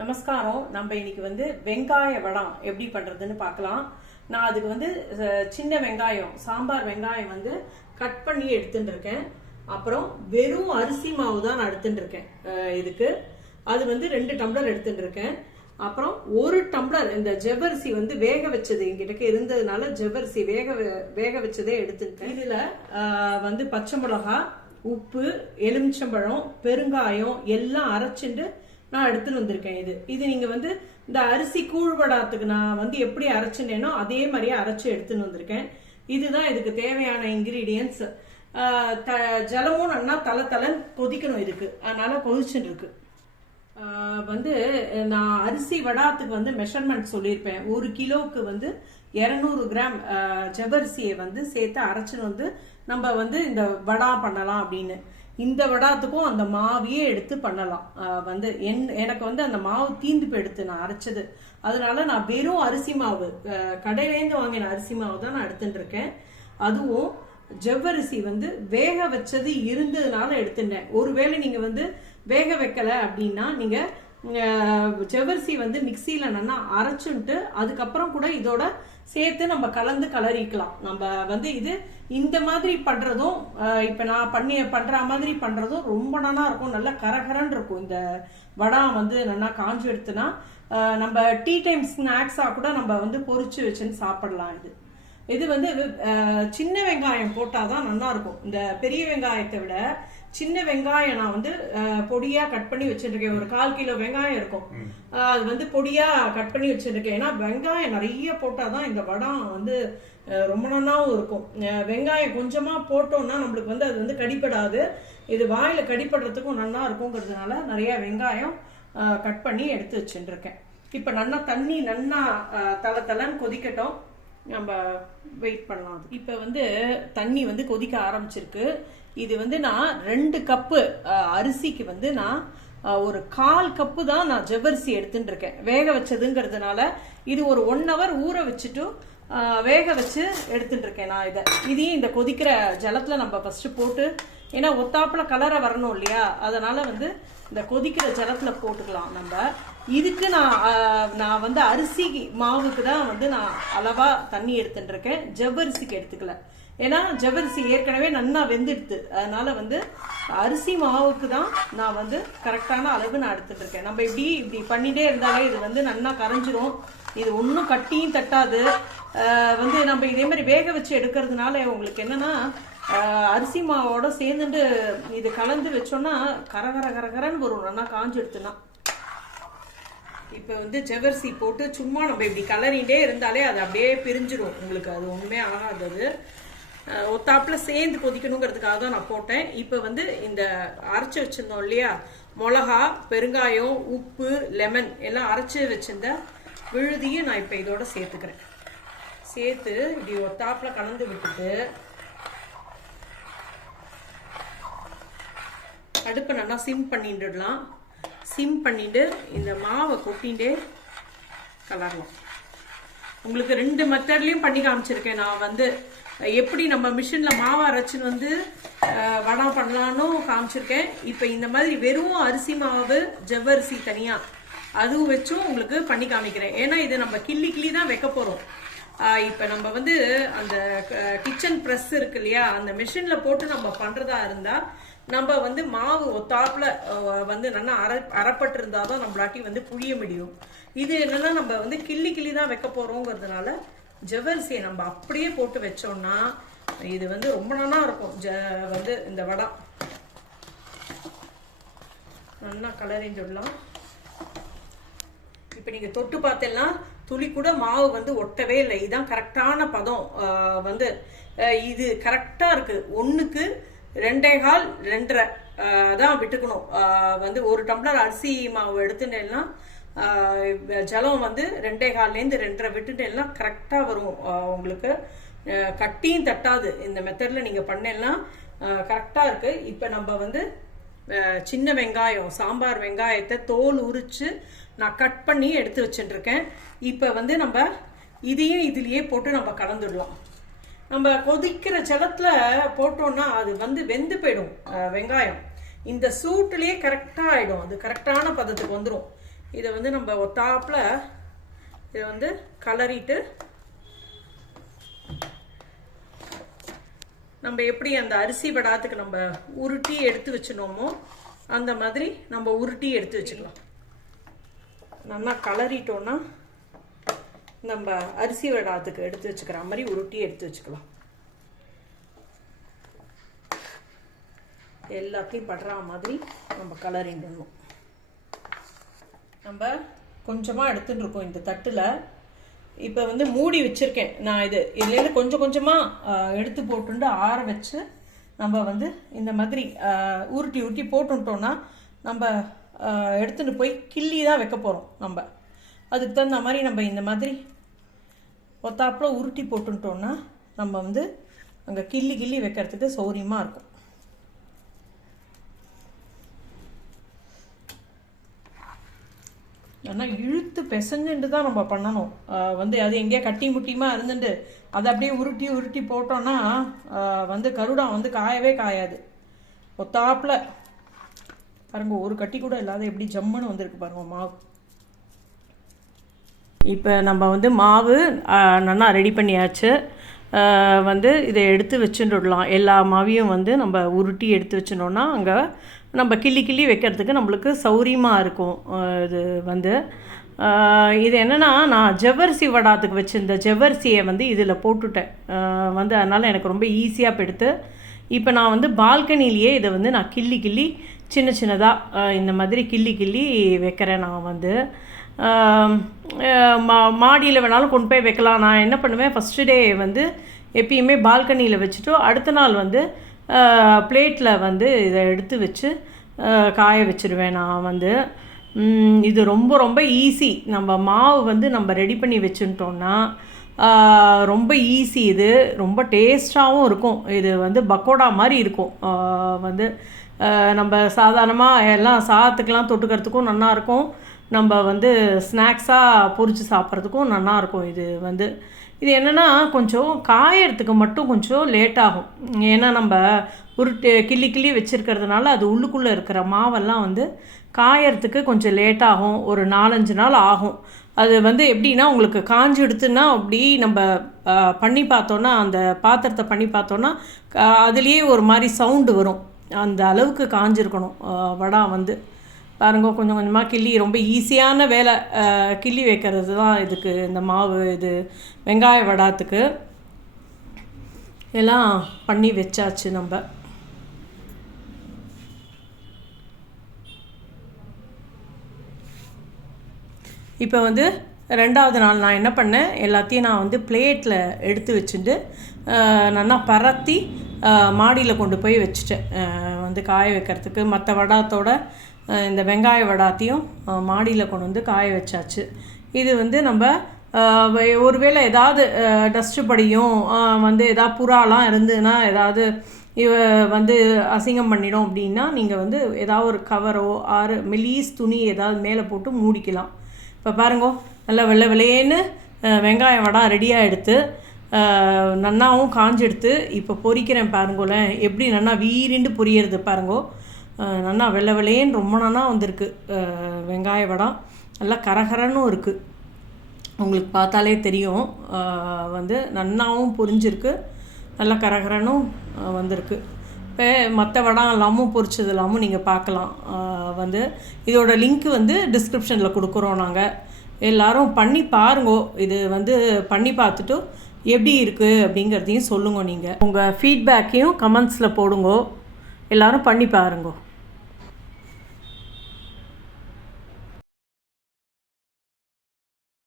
நமஸ்காரம். நம்ம இன்னைக்கு வந்து வெங்காய வடம் எப்படி பண்றதுன்னு பார்க்கலாம். நான் அதுக்கு வந்து சின்ன வெங்காயம், சாம்பார் வெங்காயம் வந்து கட் பண்ணி எடுத்துட்டு இருக்கேன். அப்புறம் வெறும் அரிசி மாவு தான் நான் எடுத்துட்டு இருக்கேன். இதுக்கு அது வந்து 2 டம்ளர் எடுத்துட்டு இருக்கேன். அப்புறம் 1 டம்ளர் இந்த ஜவ்வரிசி வந்து வேக வச்சது என்கிட்ட இருந்ததுனால ஜவ்வரிசி வேக வச்சதே எடுத்துட்டேன். இதுல வந்து பச்சை மிளகா, உப்பு, எலுமிச்சம்பழம், பெருங்காயம் எல்லாம் அரைச்சிட்டு நான் எடுத்துன்னு வந்திருக்கேன். இது நீங்க வந்து இந்த அரிசி கூழ்வடாத்துக்கு நான் வந்து எப்படி அரைச்சினேனோ அதே மாதிரியே அரைச்சு எடுத்துன்னு வந்திருக்கேன். இதுதான் இதுக்கு தேவையான இன்கிரீடியன்ஸ். ஜலமும் நல்லா தலை கொதிக்கணும் இதுக்கு, அதனால கொதிச்சுட்டு இருக்கு. வந்து நான் அரிசி வடாத்துக்கு வந்து மெஷர்மெண்ட் சொல்லியிருப்பேன். 1 கிலோவுக்கு வந்து 200 கிராம் ஜவ்வரிசியை வந்து சேர்த்து அரைச்சுன்னு வந்து நம்ம வந்து இந்த வடா பண்ணலாம் அப்படின்னு. இந்த வடாத்துக்கும் அந்த மாவையே எடுத்து பண்ணலாம். வந்து எனக்கு வந்து அந்த மாவு தீந்து போயிடுத்து நான் அரைச்சது. அதனால நான் வெறும் அரிசி மாவு, கடையிலேருந்து வாங்கின அரிசி மாவு தான் நான் எடுத்துட்டு இருக்கேன். அதுவும் ஜவ்வரிசி வந்து வேக வச்சது இருந்ததுனால எடுத்துட்டேன். ஒருவேளை நீங்க வந்து வேக வைக்கல அப்படின்னா நீங்க ஜவ்வரிசி வந்து மிக்சியில நல்லா அரைச்சுட்டு அதுக்கப்புறம் கூட இதோட சேர்த்து நம்ம கலந்து கலரிக்கலாம். நம்ம வந்து இது இந்த மாதிரி பண்றதும் இப்ப நான் பண்ற மாதிரி பண்றதும் ரொம்ப நல்லா இருக்கும். நல்லா கரகரன்னு இருக்கும். இந்த வடா வந்து நல்லா காஞ்சு எடுத்துனா நம்ம டீ டைம் ஸ்நாக்ஸா கூட நம்ம வந்து பொரிச்சு வச்சுன்னு சாப்பிடலாம். இது வந்து சின்ன வெங்காயம் போட்டாதான் நல்லா இருக்கும். இந்த பெரிய வெங்காயத்தை விட சின்ன வெங்காயம் நான் வந்து பொடியா கட் பண்ணி வச்சிருக்கேன். ஒரு 1/4 கிலோ வெங்காயம் இருக்கும். அது வந்து பொடியா கட் பண்ணி வச்சிருக்கேன். ஏன்னா வெங்காயம் நிறைய போட்டாதான் இந்த வடம் வந்து ரொம்ப நல்லாவும் இருக்கும். வெங்காயம் கொஞ்சமா போட்டோம்னா நம்மளுக்கு வந்து அது வந்து கடிப்படாது. இது வாயில கடிப்படுறதுக்கும் நல்லா இருக்குங்கிறதுனால நிறைய வெங்காயம் கட் பண்ணி எடுத்து வச்சுருக்கேன். இப்ப நல்லா தண்ணி நல்லா தளன்னு கொதிக்கட்டும், நம்ம வெயிட் பண்ணலாம். இப்ப வந்து தண்ணி வந்து கொதிக்க ஆரம்பிச்சிருக்கு. இது வந்து நான் 2 கப்பு அரிசிக்கு வந்து நான் ஒரு 1/4 கப்பு தான் நான் ஜவ்வரிசி எடுத்துட்டு இருக்கேன். வேக வச்சதுங்கிறதுனால இது ஒரு 1 hour ஊற வச்சுட்டு வேக வச்சு எடுத்துட்டு இருக்கேன் நான். இதையும் இந்த கொதிக்கிற ஜலத்துல நம்ம ஃபர்ஸ்ட் போட்டு, ஏன்னா ஒத்தாப்புல கலரை வரணும் இல்லையா, அதனால வந்து இந்த கொதிக்கிற ஜலத்துல போட்டுக்கலாம். நம்ம இதுக்கு நான் வந்து அரிசி மாவுக்கு தான் வந்து நான் அளவா தண்ணி எடுத்துட்டு இருக்கேன். ஜவ்வரிசிக்கு எடுத்துக்கல. ஏன்னா ஜவ்வரிசி ஏற்கனவே நல்லா வெந்துடுது. அதனால வந்து அரிசி மாவுக்கு தான் நான் வந்து கரெக்டான அளவு நான் எடுத்துட்டு இருக்கேன். நம்ம இப்படி பண்ணிட்டே இருந்தாலே இது வந்து நல்லா கரைஞ்சிரும். இது ஒன்றும் கட்டியும் தட்டாது. வந்து நம்ம இதே மாதிரி வேக வச்சு எடுக்கிறதுனால உங்களுக்கு என்னன்னா அரிசி மாவோட சேர்ந்துட்டு இது கலந்து வச்சோம்னா கரகரன்னு வரும். நல்லா காஞ்சு எடுத்துனா இப்ப வந்து ஜவ்வரிசி போட்டு சும்மா நம்ம இப்படி கலரிட்டே இருந்தாலே அது அப்படியே பிரிஞ்சிடும். உங்களுக்கு அது ஒண்ணுமே ஆகாது. ஒத்தாப்புல சேர்ந்து கொதிக்கணுங்கிறதுக்காக தான் நான் போட்டேன். இப்ப வந்து இந்த அரைச்சு வச்சிருந்தோம் இல்லையா, மிளகா, பெருங்காயம், உப்பு, லெமன் எல்லாம் அரைச்சு வச்சிருந்த விழுதியும் நான் இப்ப இதோட சேர்த்துக்கிறேன். சேர்த்து இப்படி ஒத்தாப்புல கலந்து விட்டுட்டு அடுப்பை நல்லா சிம் பண்ணிட்டுடலாம். சிம் பண்ணிட்டு இந்த மாவை கொட்டிகிட்டே கலரலாம். உங்களுக்கு 2 மெத்தட்லயும் பண்ணி காமிச்சிருக்கேன். நான் வந்து எப்படி நம்ம மிஷின்ல மாவு அரைச்சுன்னு வந்து வடை பண்ணலான்னு காமிச்சிருக்கேன். இப்ப இந்த மாதிரி வெறும் அரிசி மாவு, ஜவ்வரிசி தனியா அதுவும் வச்சும் உங்களுக்கு பண்ணி காமிக்கிறேன். ஏன்னா இது நம்ம கிள்ளி தான் வைக்க போறோம். இப்ப நம்ம வந்து அந்த கிச்சன் பிரஸ் இருக்கு இல்லையா, அந்த மிஷின்ல போட்டு நம்ம பண்றதா இருந்தா நம்ம வந்து மாவு ஒத்தாப்புல வந்து நல்லா அரைப்பட்டு இருந்தாதான் நம்மளாட்டி வந்து புளிய முடியும். இது என்னன்னா நம்ம வந்து கிள்ளி தான் வைக்க போறோங்கிறதுனால ஜவ்வரிசியை நம்ம அப்படியே போட்டு வச்சோம்னா இது வந்து ரொம்ப நல்லா இருக்கும். வந்து இந்த வடை நல்லா கலரின்னு சொல்லலாம். இப்ப நீங்க தொட்டு பார்த்தேன்னா துளி கூட மாவு வந்து ஒட்டவே இல்லை. இதுதான் கரெக்டான பதம். வந்து இது கரெக்டா இருக்கு. 1க்கு 2.25 2.5 தான் விட்டுக்கணும். வந்து 1 டம்ளர் அரிசி மாவு எடுத்துட்டேன்னா ஜலம் வந்து 2.25லேருந்து 2.5 விட்டுட்டேன்னா கரெக்டா வரும். உங்களுக்கு கட்டியும் தட்டாது. இந்த மெத்தட்ல நீங்க பண்ணேன்னா கரெக்டா இருக்கு. இப்ப நம்ம வந்து சின்ன வெங்காயம், சாம்பார் வெங்காயத்தை தோல் உரிச்சு நான் கட் பண்ணி எடுத்து வச்சுட்டு இருக்கேன். இப்ப வந்து நம்ம இதையும் இதுலயே போட்டு நம்ம கலந்துடலாம். நம்ம கொதிக்கிற ஜலத்துல போட்டோம்னா அது வந்து வெந்து போயிடும் வெங்காயம். இந்த சூட்டுலயே கரெக்டா ஆயிடும். அது கரெக்டான பதத்துக்கு வந்துடும். இதை வந்து நம்ம ஒத்தாப்பில் இதை வந்து கலரிட்டு நம்ம எப்படி அந்த அரிசி வடாத்துக்கு நம்ம உருட்டி எடுத்து வச்சுனோமோ அந்த மாதிரி நம்ம உருட்டி எடுத்து வச்சுக்கலாம். நல்லா கலரிட்டோன்னா நம்ம அரிசி வடாத்துக்கு எடுத்து வச்சுக்கிற மாதிரி உருட்டி எடுத்து வச்சுக்கலாம். எல்லாத்தையும் படுற மாதிரி நம்ம கலரிடணும். நம்ம கொஞ்சமாக எடுத்துட்டு இருக்கோம் இந்த தட்டில். இப்போ வந்து மூடி வச்சுருக்கேன் நான். இதுலேருந்து கொஞ்சம் கொஞ்சமாக எடுத்து போட்டுண்டு ஆற வச்சு நம்ம வந்து இந்த மாதிரி உருட்டி உருட்டி போட்டுட்டோன்னா நம்ம எடுத்துகிட்டு போய் கிள்ளி தான் வைக்க போகிறோம். நம்ம அதுக்கு தகுந்த மாதிரி நம்ம இந்த மாதிரி ஒத்தாப்பில் உருட்டி போட்டுட்டோன்னா நம்ம வந்து அங்கே கிள்ளி கிள்ளி வைக்கிறதுக்கு சௌரியமாக இருக்கும். ஆனால் இழுத்து பிசைஞ்சுட்டு தான் நம்ம பண்ணணும். வந்து அது எங்கேயா கட்டி முட்டியமாக இருந்துட்டு அதை அப்படியே உருட்டி உருட்டி போட்டோன்னா வந்து கருடா வந்து காயவே காயாது. ஒத்தாப்பில் பாருங்க, ஒரு கட்டி கூட இல்லாத எப்படி ஜம்முன்னு வந்திருக்கு பாருங்க மாவு. இப்போ நம்ம வந்து மாவு நல்லா ரெடி பண்ணியாச்சு. வந்து இதை எடுத்து வச்சுட்டுடலாம். எல்லா மாவையும் வந்து நம்ம உருட்டி எடுத்து வச்சினோன்னா அங்கே நம்ம கிள்ளி கிள்ளி வைக்கிறதுக்கு நம்மளுக்கு சௌரியமாக இருக்கும். இது வந்து இது என்னென்னா, நான் ஜவ்வரிசி வடாத்துக்கு வச்சுருந்த ஜவ்வரிசியை வந்து இதில் போட்டுட்டேன். வந்து அதனால் எனக்கு ரொம்ப ஈஸியாக போயிடுத்து. இப்போ நான் வந்து பால்கனிலேயே இதை வந்து நான் கிள்ளி கிள்ளி சின்ன சின்னதாக இந்த மாதிரி கிள்ளி கிள்ளி வைக்கிறேன். நான் வந்து மாடியில் வேணாலும் கொண்டு போய் வைக்கலாம். நான் என்ன பண்ணுவேன், ஃபஸ்ட்டு டே வந்து எப்பயுமே பால்கனியில் வச்சுட்டு அடுத்த நாள் வந்து பிளேட்டில் வந்து இதை எடுத்து வச்சு காய வச்சுருவேன். நான் வந்து இது ரொம்ப ரொம்ப ஈஸி. நம்ம மாவு வந்து நம்ம ரெடி பண்ணி வச்சுட்டோன்னா ரொம்ப ஈஸி. இது ரொம்ப டேஸ்ட்டாகவும் இருக்கும். இது வந்து பக்கோடா மாதிரி இருக்கும். வந்து நம்ம சாதாரணமாக எல்லாம் சாதத்துக்கெலாம் தொட்டுக்கிறதுக்கும் நல்லாயிருக்கும். நம்ம வந்து ஸ்நாக்ஸாக பொரித்து சாப்பிட்றதுக்கும் நல்லாயிருக்கும். இது வந்து இது என்னென்னா கொஞ்சம் காயறதுக்கு மட்டும் கொஞ்சம் லேட் ஆகும். ஏன்னா நம்ம உருட்டு கிள்ளி கிள்ளி வச்சுருக்கிறதுனால அது உள்ளுக்குள்ளே இருக்கிற மாவெல்லாம் வந்து காயறதுக்கு கொஞ்சம் லேட் ஆகும். ஒரு 4-5 நாள் ஆகும். அது வந்து எப்படின்னா உங்களுக்கு காஞ்சி எடுத்துன்னா அப்படி நம்ம பண்ணி பார்த்தோன்னா அந்த பாத்திரத்தை பண்ணி பார்த்தோன்னா அதுலேயே ஒரு மாதிரி சவுண்டு வரும். அந்த அளவுக்கு காஞ்சிருக்கணும் வடை வந்து. பாருங்க, கொஞ்சம் கொஞ்சமாக கிள்ளி ரொம்ப ஈஸியான வேலை கிள்ளி வைக்கிறது தான் இதுக்கு. இந்த மாவு இது வெங்காய வடாத்துக்கு எல்லாம் பண்ணி வச்சாச்சு. நம்ம இப்போ வந்து 2வது நாள் நான் என்ன பண்ணேன், எல்லாத்தையும் நான் வந்து பிளேட்டில் எடுத்து வச்சுட்டு நல்லா பரத்தி மாடியில் கொண்டு போய் வச்சுட்டேன். வந்து காய வைக்கிறதுக்கு மற்ற வடாத்தோட இந்த வெங்காய வடாத்தையும் மாடியில் கொண்டு வந்து காய வச்சாச்சு. இது வந்து நம்ம ஒருவேளை ஏதாவது டஸ்ட்டு படியும், வந்து ஏதாவது புறாலாம் இருந்துன்னா ஏதாவது வந்து அசிங்கம் பண்ணிடும் அப்படின்னா நீங்கள் வந்து ஏதாவது ஒரு கவரோ மெலீஸ் துணி ஏதாவது மேலே போட்டு மூடிக்கலாம். இப்போ பாருங்க, நல்லா வெள்ளை வெள்ளையேன்னு வெங்காய வடை ரெடியாக எடுத்து நன்னாவும் காஞ்செடுத்து இப்போ பொரிக்கிறேன். பாருங்களேன் எப்படி நல்லா வீரிண்டு பொரியறது பாருங்கோ. நல்லா வெள்ளை வெள்ளையேன்னு ரொம்ப நல்லா வந்திருக்கு. வெங்காய வடை நல்லா கரகரன்னும் இருக்குது. உங்களுக்கு பார்த்தாலே தெரியும். வந்து நன்னாவும் பொரிஞ்சிருக்கு, நல்லா கரகரனும் வந்திருக்கு. இப்போ மற்ற வடை எல்லாமும் பொரிச்சது எல்லாமும் நீங்கள் பார்க்கலாம். வந்து இதோட லிங்க் வந்து டிஸ்கிரிப்ஷனில் கொடுக்குறோம். நாங்கள் எல்லோரும் பண்ணி பாருங்கோ. இது வந்து பண்ணி பார்த்துட்டு எப்படி இருக்குது அப்படிங்கிறதையும் சொல்லுங்க. நீங்கள் உங்கள் ஃபீட்பேக்கையும் கமெண்ட்ஸில் போடுங்கோ. எல்லோரும் பண்ணி பாருங்கோ.